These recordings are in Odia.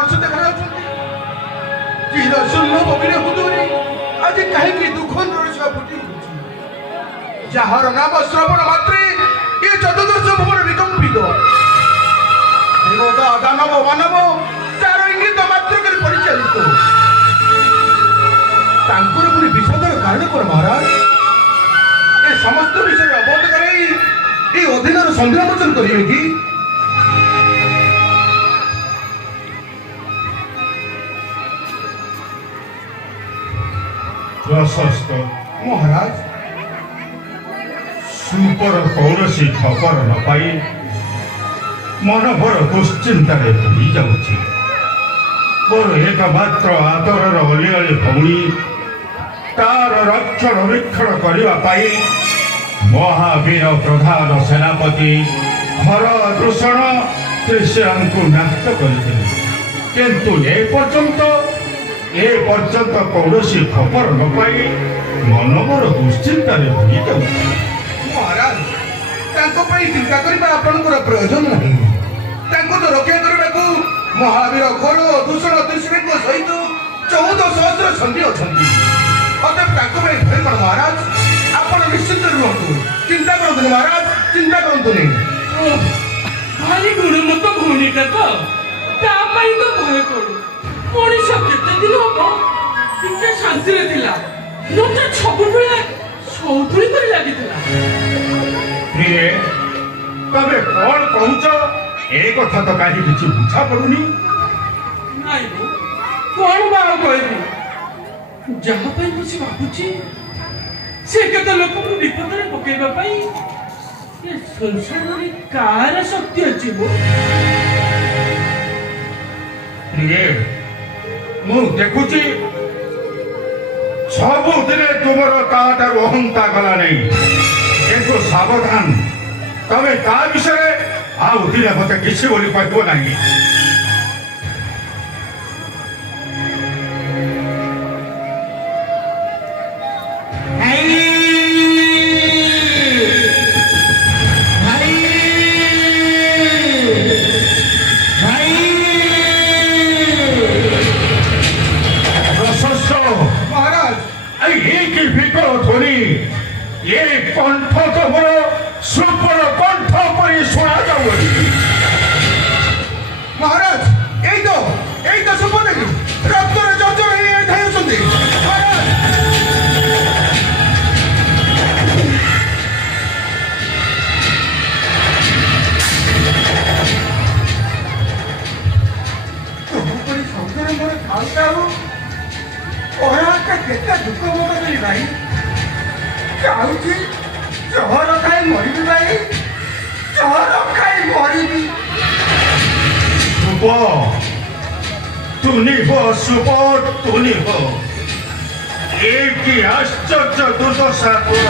ନର୍ସ ଦେଖାଯାଉଛନ୍ତି। ଚିର ଶୂନ୍ୟ ବବିରେ ହୁଦୁରେ ଆଜି କାହିଁକି ଦୁଃଖ ନରସିବା ଫୁଟି ଉଠୁଛି? ଯାହାର ନାମ ଶ୍ରବଣ ମାତ୍ରେ ଏ ଚତୁର୍ଦଶ ଭୁବନ ବିକମ୍ପିତ। ଦେବତା ଦାନବ ମାନବ ଯାହାର ଇଙ୍ଗିତ ମାତ୍ରକରେ ପରିଚାଳିତ। ତାଙ୍କର ପୁଣି ବିଷାଦର କାରଣ କଣ ମହାରାଜ? ଏ ସମସ୍ତ ବିଷୟରେ ଅବଗତ କରାଇ এই অধীনর সন্দেহ মোচন করিবে কি? প্রশস্ত মহারাজ সুপর কৌরসী খবর ন পাই মনভর দুশ্চিন্তারে ভুলি যাଉଛି। ମୋର ଏକମାତ୍ର ଆଦରର ଅଲିଅଳି ଭଉଣୀ ତାର ରକ୍ଷଣାବେକ୍ଷଣ କରିବା ପାଇଁ ମହାବୀର ପ୍ରଧାନ ସେନାପତି ଖର ଦୂଷଣ ତ୍ରିଶିରାଙ୍କୁ ନ୍ୟସ୍ତ କରିଥିଲେ। କିନ୍ତୁ ଏ ପର୍ଯ୍ୟନ୍ତ କୌଣସି ଖବର ନ ପାଇ ମନ ମୋର ଦୁଶ୍ଚିନ୍ତାରେ ଭରି ଯାଉଛି। ମହାରାଜ ତାଙ୍କ ପାଇଁ ଚିନ୍ତା କରିବା ଆପଣଙ୍କର ପ୍ରୟୋଜନ ନାହିଁ। ତାଙ୍କୁ ତ ରକ୍ଷା କରିବାକୁ ମହାବୀର ଖର ଦୂଷଣ ତ୍ରିଶିରାଙ୍କ ସହିତ 14,000 ସନ୍ଧି ଅଛନ୍ତି। ଅତଏବ ତାଙ୍କ ପାଇଁ ଭୟ କଣ ମହାରାଜ? ଆପଣ ନିଶ୍ଚିନ୍ତ ରୁହନ୍ତୁ, ଚିନ୍ତା କରନ୍ତୁନି ମହାରାଜ, ଚିନ୍ତା କରନ୍ତୁନି। ଭାରି ଗୁଣମତ ଭଉଣୀଟା ତ, ତା ପାଇଁ ତ ଭୟ କରୁ। ମଣିଷ କେତେ ଦିନ ହବ ଟିକେ ଶାନ୍ତିରେ ଥିଲା, ନଚେତ୍ ସବୁବେଳେ ସୌତୁଳି କରି ଲାଗିଥିଲା। ପ୍ରିୟେ ତମେ କଣ କହୁଛ? ଏ କଥା ତ କାହିଁ କିଛି ବୁଝା ପଡୁନି। ନାଇଁ ବୋଉ, କଣ ବା ଆଉ କହିବି? ଯାହା ପାଇଁ ମୁଁ ଭାବୁଛି ସେ କେତେ ଲୋକଙ୍କୁ ବିପଦରେ ପକେଇବା ପାଇଁ ଏ ସଂସାରରେ କାହାର ଶକ୍ତି ଅଛି? ପ୍ରିୟେ ମୁଁ ଦେଖୁଛି ସବୁଦିନେ ତୁମର ତାଠାରୁ ଅହନ୍ତା ଗଲା ନାହିଁ। କିନ୍ତୁ ସାବଧାନ, ତମେ ତା ବିଷୟରେ ଆଉ ଦିନେ ମତେ କିଛି ବୋଲି କହିବ ନାହିଁ। ये कंठ तमर सुपर कंठ परी सुना जाऊँगी। महाराज এই তো সুপর দেখি রক্তরে জর্জর হয়ে ধাই অଛନ୍ତି। মহারাজ ତୁମପରି ଶବ୍ଦରେ ମୋର ଖାଉଥାଉ ଓହରାଟା କେତେ ଦୁଃଖ ମନରେ ଭାଇ। ଚାହୁଁଛି ଜହର ଖାଇ ମରିବି ଭାଇ, ଜହର ଖାଇ ମରିବି। শুভ তুনিব শুভ তুনিব এই কি আশ্চর্য দুর্দশা তোর।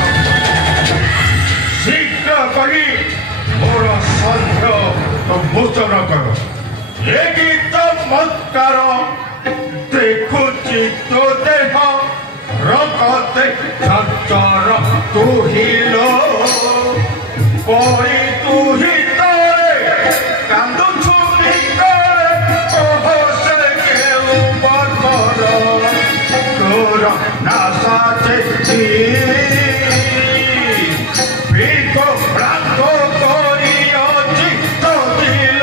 শীঘ্র করি মোর সন্দেহ মোচন কর। এ কি চমৎকার দেখুছি তো দেহ রকতে চঞ্চর তুহিল পরি তুহি তরে কান্দুছু নাসাতে বিকো প্রান্ত করিয়াছি তো দিল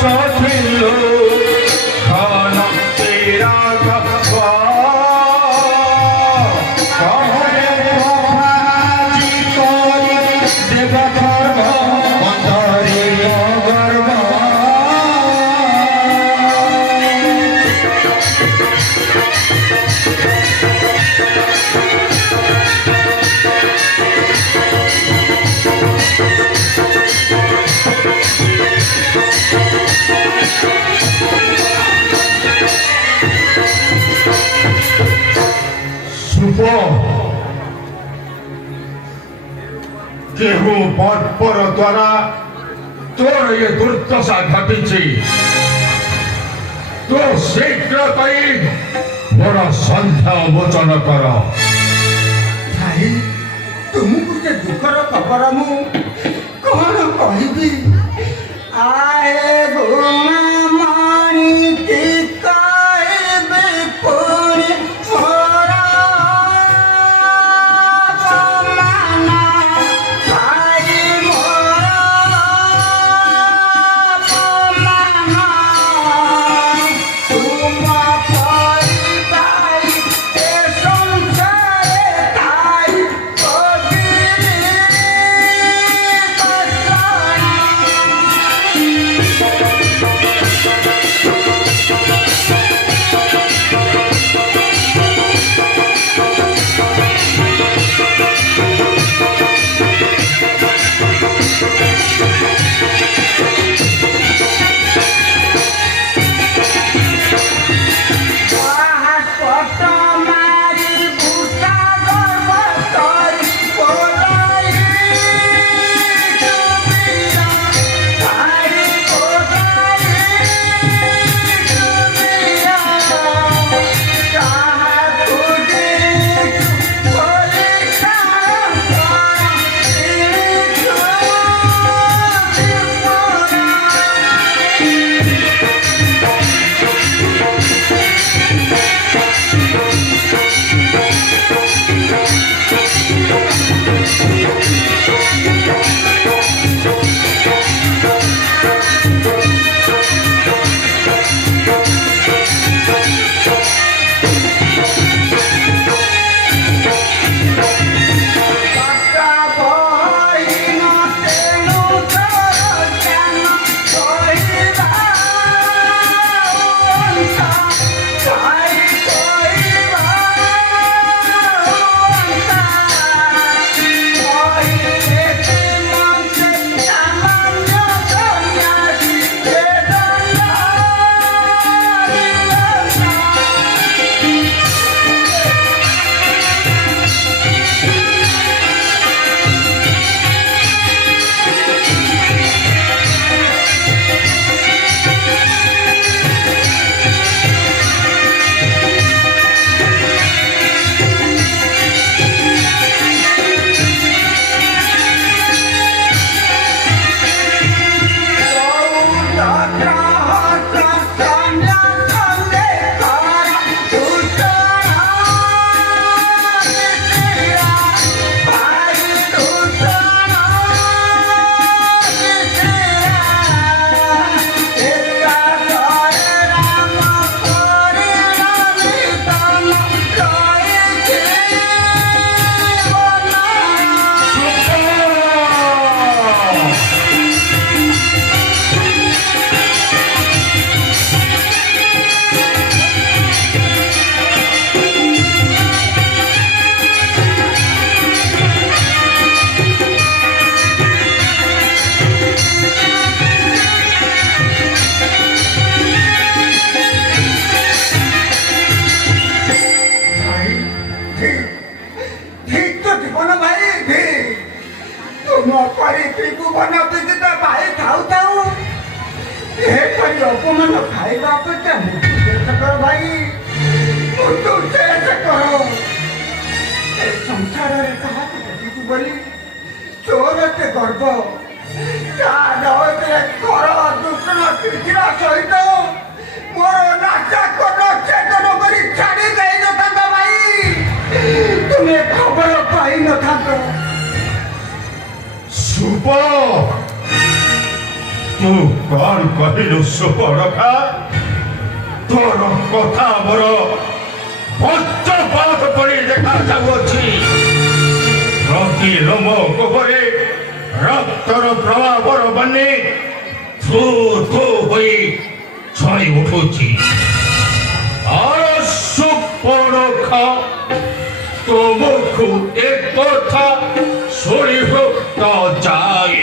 সঠিল খান তেরা গপ্পা কহরে বাজি করি দেব ধর্ম অন্তরে গর্ব শুভ কেহু বর্বর দ্বারা তোর এ দুর্দশা ঘটিছি তো শীঘ্র করি মোর সন্ধ্যা উন্মোচন কর ଭାଇ ତୁମକୁ ସେ ଦୁଃଖର ଖବର ମୁଁ କ'ଣ କହିବି ଆଏ ଗୁଣା ମଣି କହିବେ ପୁଣି ମୋର ଅପମାନ ଭାଇ ମୋର ଅପମାନ ତୁମ ପରିବାଇ ଏ ସଂସାରେ ଥାଇ କବିରି ତ୍ରିଭୁବନ ବିଦିତ ଭାଇ ଥାଉ ଥାଉ ଏପରି ଅପମାନ ଖାଇବା ଅପେକ୍ଷା ମୃତ୍ୟୁ ଶେଷ କର ଭାଇ, ମୃତ୍ୟୁ ଶେଷ କର। ଏ ସଂସାରରେ କାହାକୁ ଦେଖିଛୁ ବୋଲି ତୋର ଏତେ ଗର୍ବ, ତା ନଈରେ କର ଦୂଷଣ ତ୍ରିଚିର ସହିତ ମୋର ନାଶକ ନଚେତନ କରି ଛାଡ଼ି ଦେଇନଥାନ୍ତା ଭାଇ, ତୁମେ ଖବର ପାଇନଥାନ୍ତ। শুভ তু କଣ କହିଲୁ ସୁପରଖା? ତୋର କଥା ମୋର ପଞ୍ଚପାତ ପରି ଦେଖାଯାଉଅଛି। ପ୍ରତି ଲୋମ କୋପରେ ରକ୍ତର ପ୍ରଭାବର ବନ୍ୟେ ଥୁ ଥୁ ହୋଇ ଛଇ ଉଠୁଛି। আর সুপরখা তোমাকু একথা শরীর তো যাই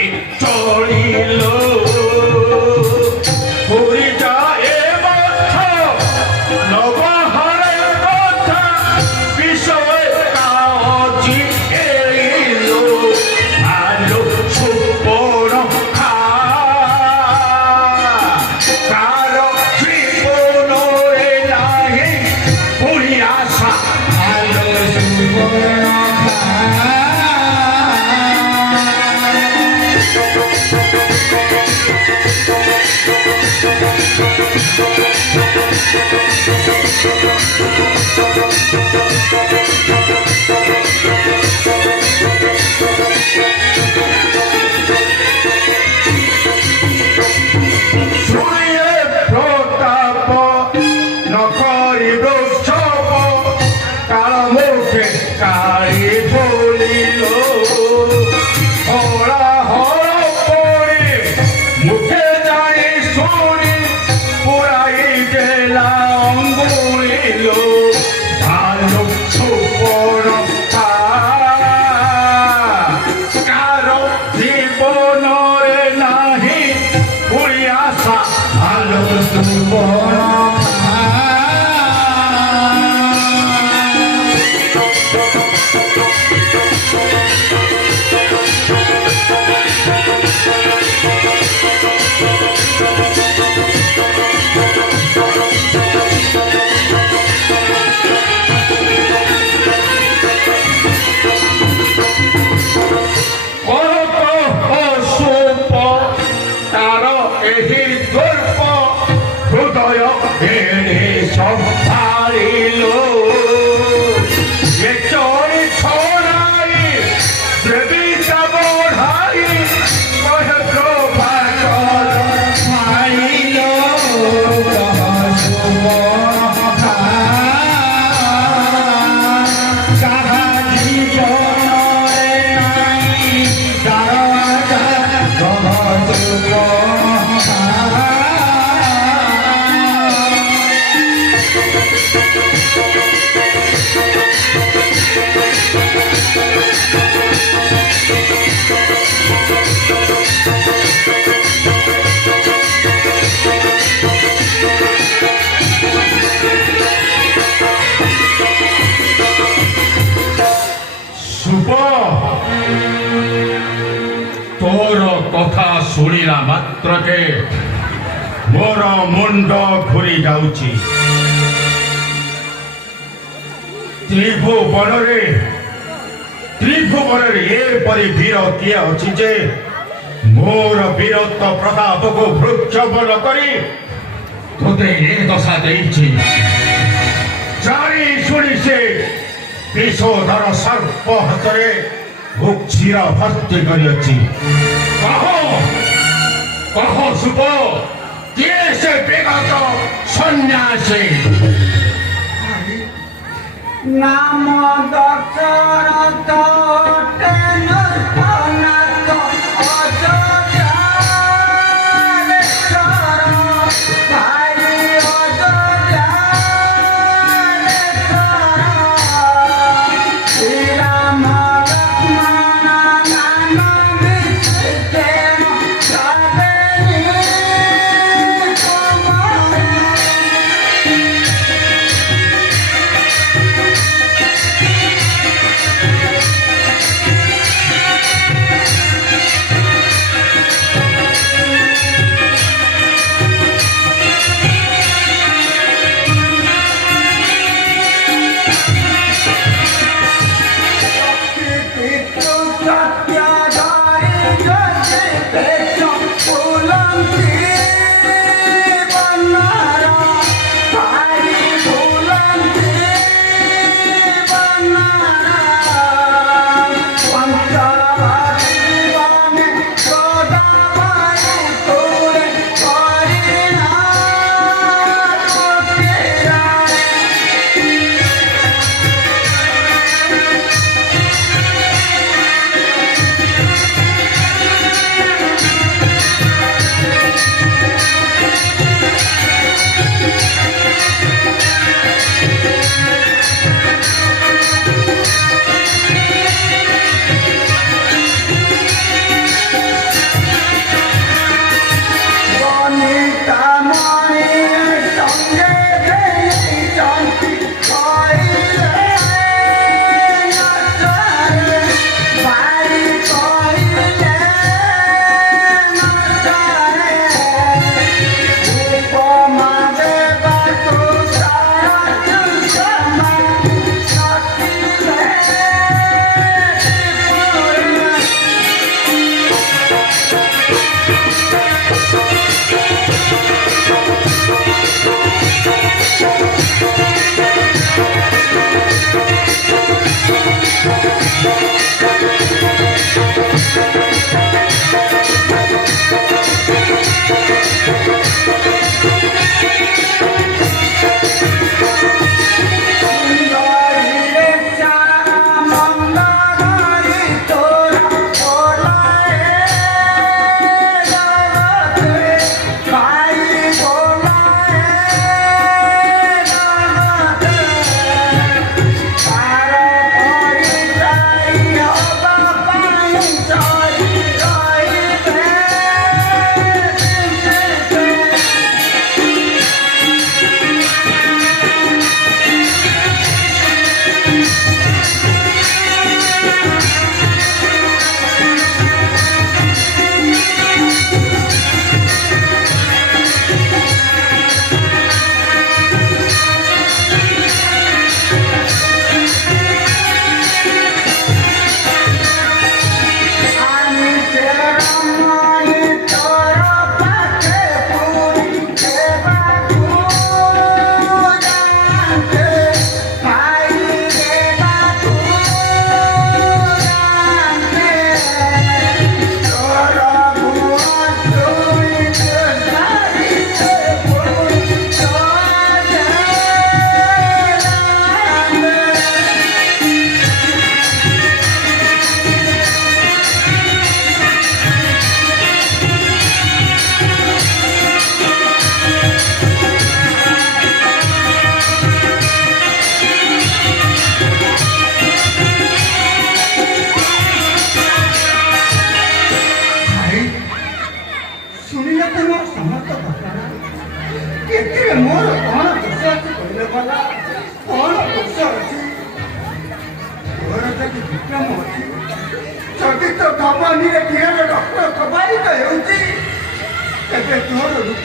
চলিল পুরি যায় মাথা নবহারের কথা বিষয় কাজি এল আলো সুপরখা কারো জীবনরে নাহি পুরি আশা আলো সূর্যে প্রতাপ নকরি বৃক্ষপ কাল মুখে কালি বলিল হরা হর পরে মুখে যাই শুনি পুরাই গেলা অঙ্গুলিল ভালো সুপরখা কারো জীবনরে নাহি পুরি আশা ভালো সুপরখা। কত অশুভ তার ଏହି ଦୁର୍ପ ହୃଦୟ ଏଣେ ସମ୍ଭାଳିଲ ଏ ଚଳି ଛଡ଼ାଇ ଦେବିକା ବଢ଼ାଇ କହେ ପ୍ରଭାକର ପାଇଲ କାହା ଜୀବନରେ ନାହିଁ ଦରଜା ସୁପ ତୋର କଥା ଶୁଣିଲା ମାତ୍ରକେ ମୋର ମୁଣ୍ଡ ଘୁରି ଯାଉଛି। ତ୍ରିଭୁବନରେ ଏପରି ବୀର କିଏ ଅଛି ଯେ ମୋର ବୀରତ୍ୱ ପ୍ରତାପକୁ ବୃକ୍ଷବନ କରି ତୋତେ ଏ ଦଶା ଦେଇଛି। ଜାଣି ଶୁଣି ସେ ବିଷୋଧର ସର୍ପ ହାତରେ ଉଚ୍ଛିର ଭର୍ତ୍ତି କରିଅଛି। କହ ସୁପ କିଏ ସେ ବିଗତ ସନ୍ନ୍ୟାସୀ? নাম দশরথ তেননাথ অযোধ্যারেশ্বর ভাই অযোধ্যারেশ্বর শ্রীরাম লক্ষ্মণ নাম বিচিত্র সবে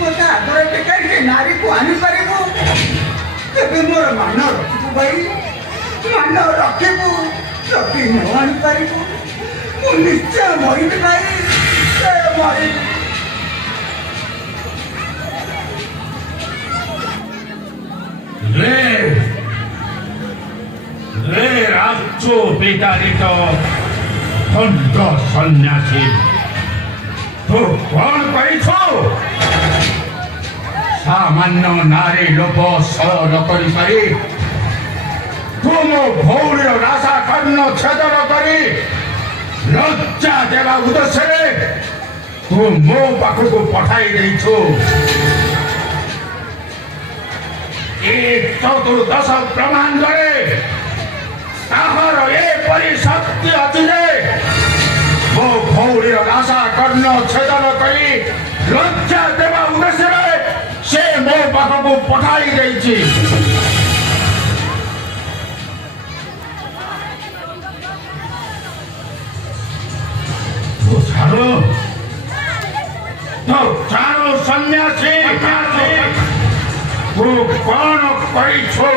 କଥା ଆଗରେ ଟେକାଇକି ନାରୀକୁ ଆଣିପାରିବୁ ତେବେ ମୋର ମାନ ରଖିବୁ ଭାଇ, ମାନ ରଖିବୁ। ଯଦି ନ ଆଣିପାରିବୁ ମୁଁ ନିଶ୍ଚୟ ମରିବି ଭାଇ, ମରିବି। রে রাজ্য বিতাড়িত খণ্ড সন্ন্যাসী, তু কଣ କରିଛ? ସାମାନ୍ୟ ନାରୀ ଲୋଭ ସହ ନ କରିପାରି ତୁ ମୋ ଭଉଣୀର ନାଶା କର୍ଣ୍ଣ ଛେଦନ କରି ଲଜ୍ଜା ଦେବା ଉଦ୍ଦେଶ୍ୟରେ ତୁ ମୋ ପାଖକୁ ପଠାଇ ଦେଇଛୁ। ଏ ଚତୁର୍ଦଶ ବ୍ରହ୍ମାଣ୍ଡରେ ତାହାର ଏପରି ଶକ୍ତି ଅଛି ଯେ ମୋ ଭଉଣୀର ନାଶା କର୍ଣ୍ଣ ଛେଦନ କରି ଲଜ୍ଜା ଦେବା ଉଦ୍ଦେଶ୍ୟରେ ସେ ମୋ ପାଖକୁ ପଠାଇ ଦେଇଛି। ଛାଡୁ ସନ୍ନ୍ୟାସୀ, ତୁ କଣ କରିଛୁ?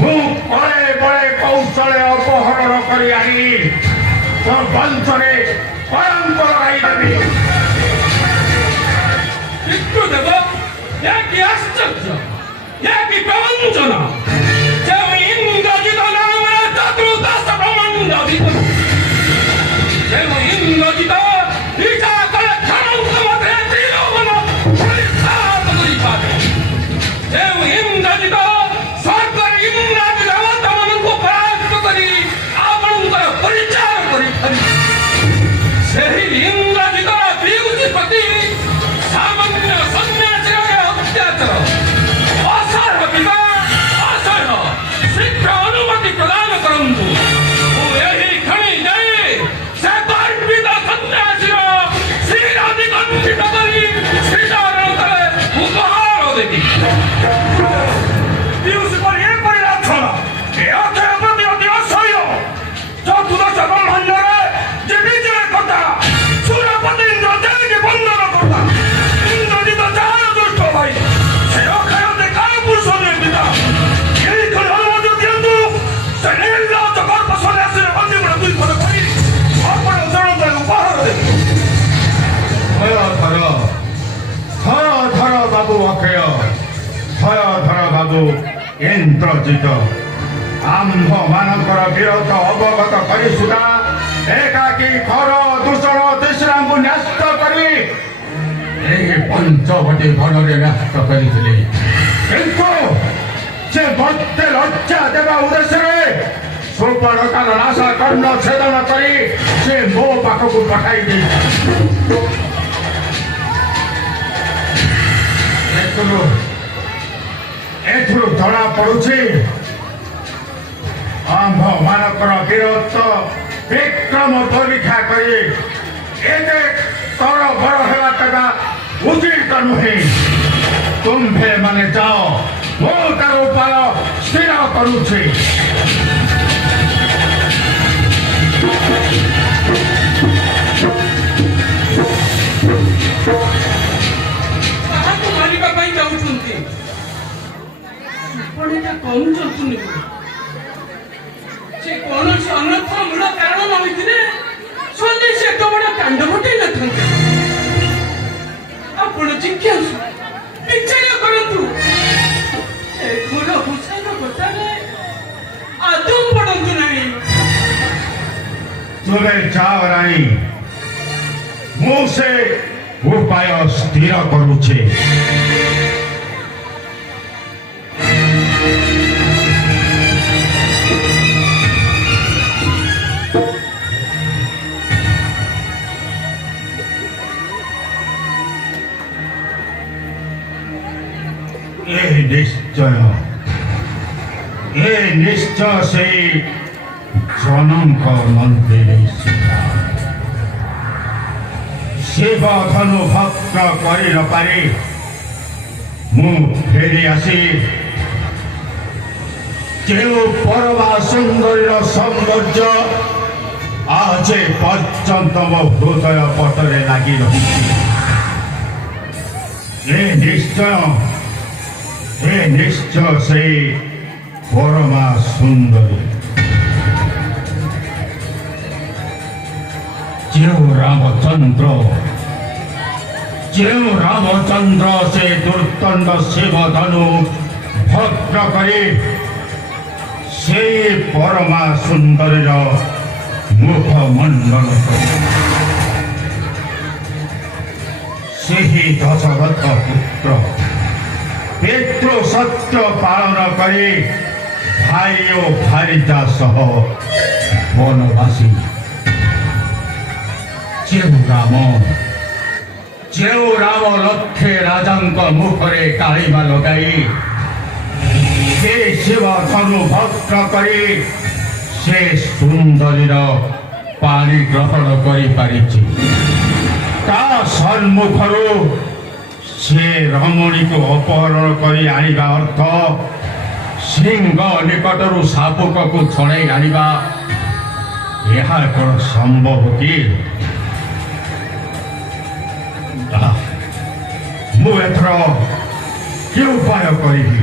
ମୁଁ କଳେ ବଳେ କୌଶଳେ ଅପହରଣ କରି ଆଣି ତୋ ବଂଶରେ କଳଙ୍କ ଲଗାଇଦେବି। ପିତୃଦେବ, ଏ କି ଆଶ୍ଚର୍ଯ୍ୟ, ଏ କି ପ୍ରବଞ୍ଚନା! ଯେଉଁ ଇନ୍ଦ୍ରଜିତ ନାମରେ ଚତୁର୍ଦଶ ବ୍ରହ୍ମାଣ୍ଡ ଭିତରେ, ଯେଉଁ ଇନ୍ଦ୍ରଜିତ ଇଚ୍ଛା କଲେ କ୍ଷଣଙ୍କ ମଧ୍ୟରେ ତ୍ରିଭୁବନ ପରିତ୍ୟାଗ କରିପାରେ, ଯେଉଁ ଇନ୍ଦ୍ରଜିତ ସ୍ୱର୍ଗରେ ଇନ୍ଦ୍ରାଦି ଦେବତାମାନଙ୍କୁ ପରାସ୍ତ କରି ଆପଣଙ୍କର ପରିଚାର କରିପାରିବେ, ସେହି ଇନ୍ଦ୍ରଜିତର ବିୟୁତି ପ୍ରତି ସାମାନ୍ୟ ସନ୍ନ୍ୟାସୀର ଅତ୍ୟାଚାର ଅସହ୍ୟ ବିବାହ, ଅସହ୍ୟ। ଶୀଘ୍ର ଅନୁମତି ପ୍ରଦାନ କରନ୍ତୁ। ମୁଁ ଏହି କ୍ଷଣି ଯାଇ ସେ ଗର୍ବିତ ସନ୍ନ୍ୟାସୀର ଶିର ନିକଣ୍ଠିତ କରି ଶ୍ରୀଚରଣ ତଳେ ଉପହାର ଦେବି। ପିଉସୀ ପରି ଏପରି ଲକ୍ଷଣ, ଏ ଅକ୍ଷୟ ପ୍ରତି ଅତି ଅସହ୍ୟ। ଚତୁର୍ଦଶ ବ୍ରହ୍ମାଣ୍ଡରେ ଯେ ବିଜୟ କର୍ତ୍ତା, ସୁରପତି ଇନ୍ଦ୍ର ଯାଇକି ବନ୍ଦନ କର୍ତ୍ତା, ଇନ୍ଦ୍ରଜିତ ଯାହାର ଦୁଷ୍ଟ ଭାଇ, ସେ ଅକ୍ଷୟ ଦେଖା ପୁରୁଷ ନିର୍ମିତ। ଏହି କ୍ଷଣି ଅନୁମତି ଦିଅନ୍ତୁ, ସେ ନିର୍ଲଜ ଗର୍ଭ ସନ୍ନ୍ୟାସୀର ବନ୍ଦୀଗୁଣ ଦୁଇ ପଦ କରି ଆପଣ ଚରଣ ତଳେ ଉପହାର ଦେବି। ଧର ଧର ବାବୁ ଅକ୍ଷୟ, ଧର ଧର ବାବୁ ଇନ୍ଦ୍ରଜିତ। ଆମ୍ଭ ମାନଙ୍କର ବିରୋଧ ଅବଗତ କରି ସୁଦ୍ଧା ଏକାକୀ ଖର ଦୂଷଣ ତିଶ୍ରାଙ୍କୁ ନ୍ୟସ୍ତ କରି ଏହି ପଞ୍ଚବଟୀ ଘରରେ ନ୍ୟସ୍ତ କରିଥିଲେ, କିନ୍ତୁ ସେ ମୋତେ ଲଜ୍ଜା ଦେବା ଉଦ୍ଦେଶ୍ୟରେ ସୁପର୍ଣ୍ଣକାର ନାଶା କର୍ଣ୍ଣ ଛେଦନ କରି ସେ ମୋ ପାଖକୁ ପଠାଇ ଦେଇଛି। ଏଥିରୁ ଜଣା ପଡୁଛି ଆମ୍ଭ ମାନଙ୍କର ବୀରତ୍ୱ ବିକ୍ରମ ପରୀକ୍ଷା କରି ଏତେ ତରବର ହେବାଟା ଉଚିତ ନୁହେଁ। ତୁମ୍ଭେ ମାନେ ଯାଅ, ମୁଁ ତାର ଉପାୟ ସ୍ଥିର କରୁଛି। କାହାକୁ ମାରିବା ପାଇଁ ଯାଉଛନ୍ତି? ଆପଣ ଏଟା କହୁଛନ୍ତି ସେ କୌଣସି ଅନର୍ଥ ମୂଳ କାରଣ ନ ହୋଇଥିଲେ ସନ୍ଦେଶ ଏତେ ବଡ଼ କାଣ୍ଡ ଘଟାଇ ନଥାନ୍ତେ। ଆପଣ ଜିଜ୍ଞାସୁ ବିଚାର କରନ୍ତୁ, ଏ ଘୋର ହୁସାର ଘଟାରେ ଆଦୌ ପଡ଼ନ୍ତୁ ନାହିଁ। ତୁମେ ଯାଅ ରାଣୀ, ମୁଁ ସେ ଉପାୟ ସ୍ଥିର କରୁଛି। ଏ ନିଶ୍ଚୟ ସେଇ ଜନଙ୍କ ମନ୍ଦିର ଶିବ ଧନୁ ଭକ୍ତ କରି ନ ପାରି ମୁଁ ଫେରି ଆସି ଯେଉଁ ପରମା ସୁନ୍ଦରୀର ସୌନ୍ଦର୍ଯ୍ୟ ଆଜି ପର୍ଯ୍ୟନ୍ତ ମୋ ହୃଦୟ ପଟରେ ଲାଗି ରହିଛି। ଏ ନିଶ୍ଚୟ ସେଇ ପରମା ସୁନ୍ଦରୀ। ଯେଉଁ ରାମଚନ୍ଦ୍ର ସେ ଦୁର୍ଦ୍ଦଣ୍ଡ ଶିବ ଧନୁ ଭଦ୍ର କରି ସେଇ ପରମା ସୁନ୍ଦରୀର ମୁଖ ମଣ୍ଡନ କରି ସେହି ଦଶରଥ ପୁତ୍ର ପିତୃ ସତ୍ୟ ପାଳନ କରି ଭାଇ ଓ ଭାରିତା ସହ ବନବାସୀ ଯେଉଁ ରାମ ଲକ୍ଷେ ରାଜାଙ୍କ ମୁଖରେ କାଳିମା ଲଗାଇ ସେ ଶିବ ଧନୁ ଭଦ୍ର କରି ସେ ସୁନ୍ଦରୀର ପାଣି ଗ୍ରହଣ କରିପାରିଛି। ତା ସମ୍ମୁଖରୁ ସେ ରମଣୀକୁ ଅପହରଣ କରି ଆଣିବା ଅର୍ଥ ସିଂହ ନିକଟରୁ ଶାବକକୁ ଛଡ଼େଇ ଆଣିବା। ଏହା କ'ଣ ସମ୍ଭବ କି? ମୁଁ ଏଥର କି ଉପାୟ କରିବି?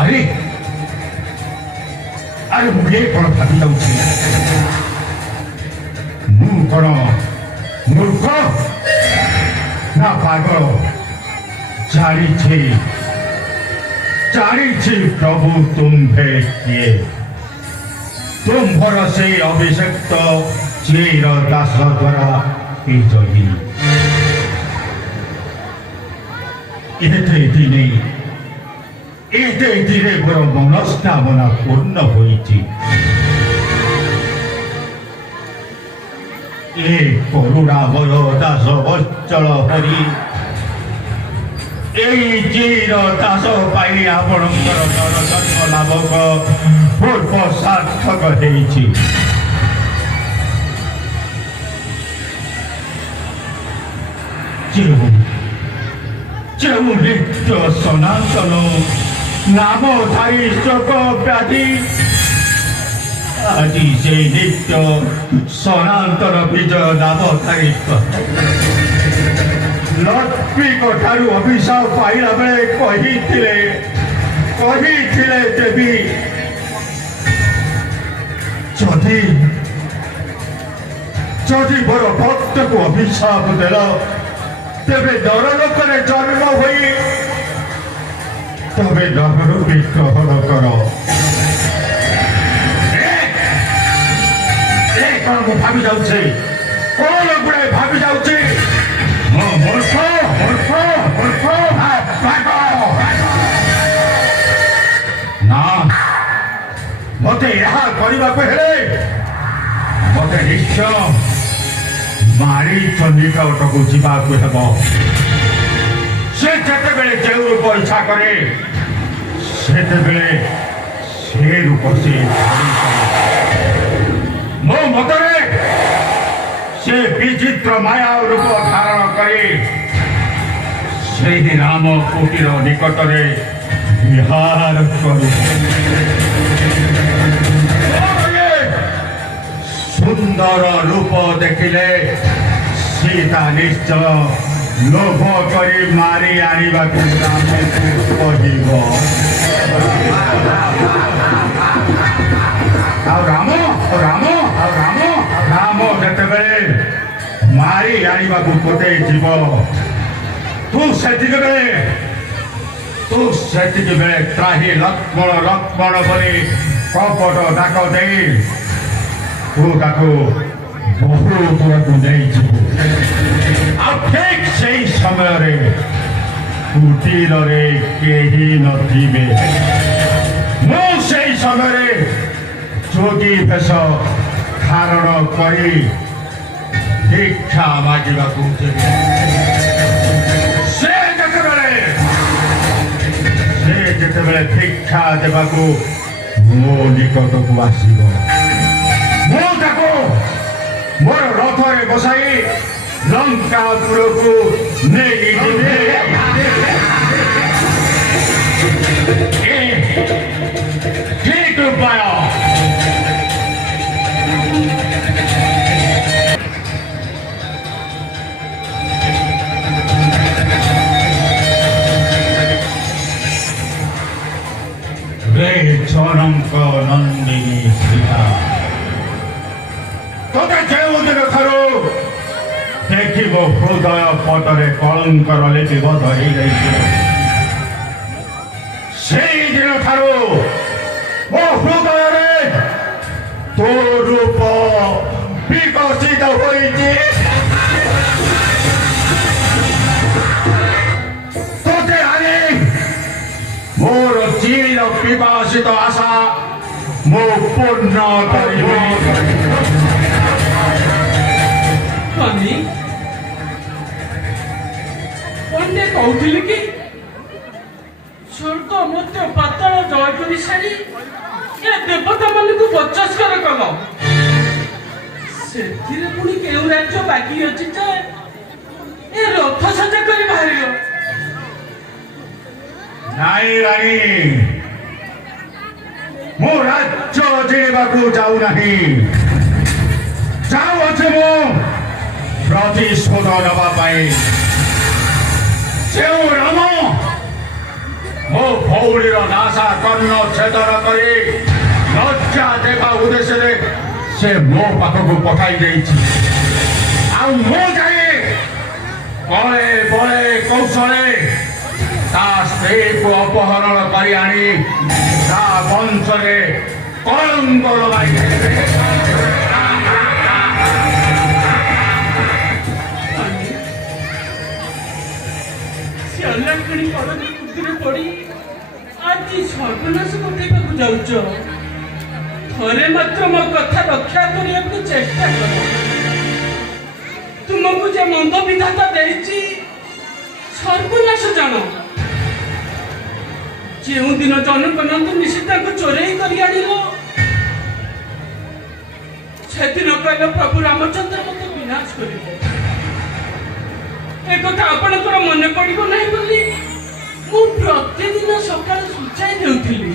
ଆରେ ମୁଁ ଏ କ'ଣ ଭାବି ଯାଉଛି? ମୁଁ କ'ଣ ମୂର୍ଖ ନା ପାଗଳ? ଜାଣିଛି ପ୍ରଭୁ ତୁମ୍ଭେ କିଏ। ତୁମ୍ଭର ସେଇ ଅଭିଷେକ୍ତ ଚିର ଦାସ ଦ୍ୱାରା ବିଜୟୀ। ଏତେ ଦିନେ ମୋର ମନସ୍କାମନା ପୂର୍ଣ୍ଣ ହୋଇଛି। ଏ କରୁଣାମୟ ଦାସ ବତ୍ସଳ ହରି, এই চির দাস পাই ଆପଣଙ୍କର ଜନ୍ମ ଲାଭକ ପୂର୍ବ ସାର୍ଥକ ହେଇଛି। ଯେଉଁ ନିତ୍ୟ ସନାତନ ନାମଧାରୀ ଶୋକ ବ୍ୟାଧି ଆଜି ସେଇ ନିତ୍ୟ ସନାତନ ବିଜୟ ନାମଧାରୀ ଲକ୍ଷ୍ମୀଙ୍କ ଠାରୁ ଅଭିଶାପ ପାଇଲା ବେଳେ କହିଥିଲେ ଦେବୀ, ଯଦି ମୋର ଭକ୍ତକୁ ଅଭିଶାପ ଦେଲ ତେବେ ନରଲୋକରେ ଜନ୍ମ ହୋଇ ତବେ ନଗର ବିଗ୍ରହଣ କର। କ'ଣ ମୁଁ ଭାବି ଯାଉଛି? କ'ଣ ଗୁଡ଼ାଏ ଭାବି ଯାଉଛି? ନା, ମତେ ଏହା କରିବାକୁ ହେଲେ ମତେ ନିଶ୍ଚୟ ମାରି ଚଣ୍ଡିକାଟକୁ ଯିବାକୁ ହେବ। ସେ ଯେତେବେଳେ ଯେଉଁ ରୂପ ଇଚ୍ଛା କରେ ସେତେବେଳେ ସେ ରୂପ ସେ ମୋ ମତରେ ସେ ବିଚିତ୍ର ମାୟା ରୂପ ଧାରଣ କରି ସେହି ରାମ କୁଟୀର ନିକଟରେ ବିହାର କରୁ। ସୁନ୍ଦର ରୂପ ଦେଖିଲେ ସୀତା ନିଶ୍ଚୟ ଲୋଭ କରି ମାରି ଆଣିବାକୁ ରାମକୁ କହିବ। ଆଉ ରାମ ଯେତେବେଳେ ମାରି ଆଣିବାକୁ ତୋତେ ଯିବ, ତୁ ସେତିକି ବେଳେ ତ୍ରାହି ଲକ୍ଷ୍ମଣ ବୋଲି କପଟ ଡାକ ଦେଇ ତୁ ତାକୁ ବହୁ ଦୂରକୁ ନେଇଯିବୁ। ଆଉ ଠିକ୍ ସେଇ ସମୟରେ କୁଟୀରରେ କେହି ନଥିବେ। ମୁଁ ସେଇ ସମୟରେ ଯୋଗୀ ବେଶ ଧାରଣ କରି ଭିକ୍ଷା ମାଗିବାକୁ ଯିବି। ସେ ଯେତେବେଳେ ଭିକ୍ଷା ଦେବାକୁ ମୋ ନିକଟକୁ ଆସିବ, ମୁଁ ତାକୁ ମୋର ରଥରେ ବସାଇ ଲଙ୍କାପୁରକୁ ନେଇଯିବି। ଠିକ୍ ଠିକ ଉପାୟ। ରେ ଜନଙ୍କ ନନ୍ଦିନୀ ସୀତା ତୋତେ ଯେଉଁଦିନ ଠାରୁ ଦେଖିବ ହୃଦୟ ପଟରେ କଳଙ୍କର ଲିପିବଦ୍ଧ ହେଇଯାଇଛି ସେଇଦିନ ଠାରୁ ମୋ ହୃଦୟରେ ତୋ ରୂପ ବିକଶିତ ହୋଇଛି। ତୋତେ ଆଣି ମୋର ଚିର ବିକଶିତ ଆଶା ମୁଁ ପୂର୍ଣ୍ଣ କରିବି। ସ୍ୱାମୀ ପଣ୍ଡେ କହୁଥିଲେ କି ସ୍ୱର୍ଗ ମର୍ତ୍ତ୍ୟ ପାତାଳ ଜୟ କରି ସାରି ଏ ଦେବତା ମାନଙ୍କୁ ବଚସ୍କର କଲ ସେଥିରେ ପୁଣି କେଉଁ ରାଜ୍ୟ ବାକି ଅଛି ଯେ ଏ ରଥ ସଜା କରି ବାହାରିବ? ନାଇଁ ରାଣୀ ମୁଁ ରାଜ୍ୟ ଜିଣିବାକୁ ଯାଉନାହିଁ ଯାଉଅଛି ମୁଁ ପ୍ରତିଶୋଧ ନେବା ପାଇଁ। ଯେଉଁ ରାମ ମୋ ଭଉଣୀର ନାଶା କର୍ଣ୍ଣ ଛେଦନ କରି ଲଜ୍ଜା ଦେବା ଉଦ୍ଦେଶ୍ୟରେ ସେ ମୋ ପାଖକୁ ପଠାଇ ଦେଇଛି ଆଉ ମୁଁ ଯାଇ କଳେ ବଳେ କୌଶଳେ ତା ସ୍ତ୍ରୀକୁ ଅପହରଣ କରି ଆଣି ତା ବଂଶରେ କଳଙ୍କ ଲଗାଇ ସେ ଅଲକ୍ଷଣୀ କଳଙ୍କ ବୁଦ୍ଧିରେ ପଡ଼ି ଆଜି ସର୍ବନାଶ ଘଟାଇବାକୁ ଯାଉଛ। ଥରେ ମାତ୍ର ମୋ କଥା ରକ୍ଷା କରିବାକୁ ଚେଷ୍ଟା କର। ତୁମକୁ ଯେ ମନ୍ଦ ବିଧାତା ଦେଇଛି ସର୍ବନାଶ ଜାଣ। ଯେଉଁଦିନ ଜନକ ନନ୍ଦିନୀ ସୀତାଙ୍କୁ ଚୋରେଇ କରି ଆଣିଲ ସେଦିନ କହିଲ ପ୍ରଭୁ ରାମଚନ୍ଦ୍ର ମୋତେ ବିନାଶ କରିବ। ଏକଥା ଆପଣଙ୍କର ମନେ ପଡ଼ିବ ନାହିଁ ବୋଲି ମୁଁ ପ୍ରତିଦିନ ସକାଳେ ସୂଚାଇ ଦେଉଥିଲି।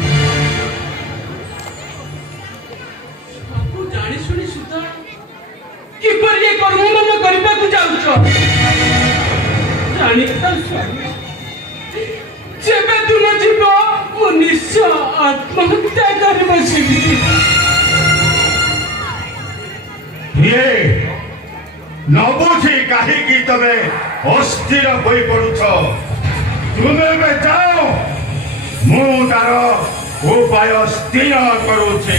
ସବୁ ଜାଣି ଶୁଣି ସୁଦ୍ଧା କିପରି ଏ କର୍ମମାନ କରିବାକୁ ଯାଉଛ? ଜାଣିଥାଅ ସ୍ୱାମୀ ଯେବେ ତୁମ ଯିବ ମୁଁ ନିଶ୍ଚୟ ଆତ୍ମହତ୍ୟା କରି ବସିବି। ନ ବୁଝି କାହିଁକି ତମେ ଅସ୍ଥିର ହୋଇ ପଡୁଛ? ତୁମେ ଏବେ ଯାଅ ମୁଁ ତାର ଉପାୟ ସ୍ଥିର କରୁଛି।